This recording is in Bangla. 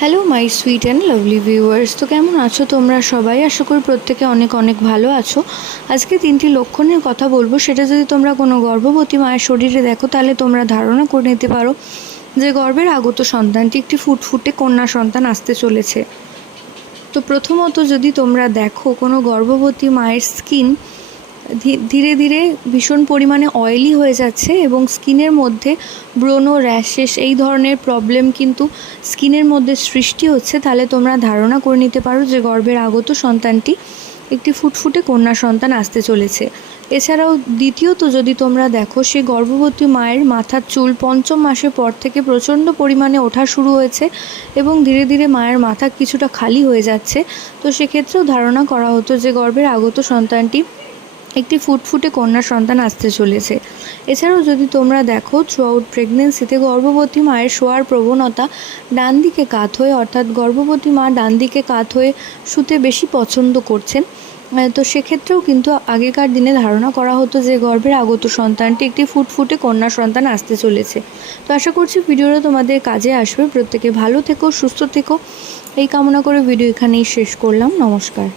Hello my sweet and lovely viewers তো কেমন আছো তোমরা সবাই? আশা করি প্রত্যেকে অনেক অনেক ভালো আছো। আজকে তিনটি লক্ষণের কথা বলব। সেটা যদি তোমরা কোনো গর্ভবতী মায়ের শরীরে দেখো, তাহলে তোমরা ধারণা করে নিতে পারো যে গর্ভের আগত সন্তানটি একটি ফুটফুটে কন্যা সন্তান আসতে চলেছে। তো প্রথমত যদি তোমরা দেখো কোনো গর্ভবতী মায়ের স্কিন ধীরে ধীরে ভীষণ পরিমাণে অয়েলি হয়ে যাচ্ছে এবং স্কিনের মধ্যে ব্রণ র্যাশেস এই ধরনের প্রবলেম কিন্তু স্কিনের মধ্যে সৃষ্টি হচ্ছে। তাহলে তোমরা ধারণা করে নিতে পারো যে গর্ভের আগত সন্তানটি একটি ফুটফুটে কন্যা সন্তান আসতে চলেছে। এছাড়াও দ্বিতীয়ত যদি তোমরা দেখো, সে গর্ভবতী মায়ের মাথার চুল পঞ্চম মাসের পর থেকে প্রচণ্ড পরিমাণে ওঠা শুরু হয়েছে এবং ধীরে ধীরে মায়ের মাথা কিছুটা খালি হয়ে যাচ্ছে। তো সেক্ষেত্রেও ধারণা করা হতো যে গর্ভের আগত সন্তানটি একটি ফুটফুটে কন্যা সন্তান আসতে চলেছে। এছাড়াও যদি তোমরা দেখো থ্রু আউট প্রেগনেন্সিতে গর্ভবতী মায়ের শোয়ার প্রবণতা ডান দিকে কাত হয়ে, অর্থাৎ গর্ভবতী মা ডান দিকে কাত হয়ে শুতে বেশি পছন্দ করছেন। তো সেক্ষেত্রেও কিন্তু আগেকার দিনে ধারণা করা হতো যে গর্ভের আগত সন্তানটি একটি ফুটফুটে কন্যা সন্তান আসতে চলেছে। তো আশা করছি ভিডিওটা তোমাদের কাজে আসবে। প্রত্যেকে ভালো থেকো, সুস্থ থেকো। এই কামনা করে ভিডিও এখানেই শেষ করলাম। নমস্কার।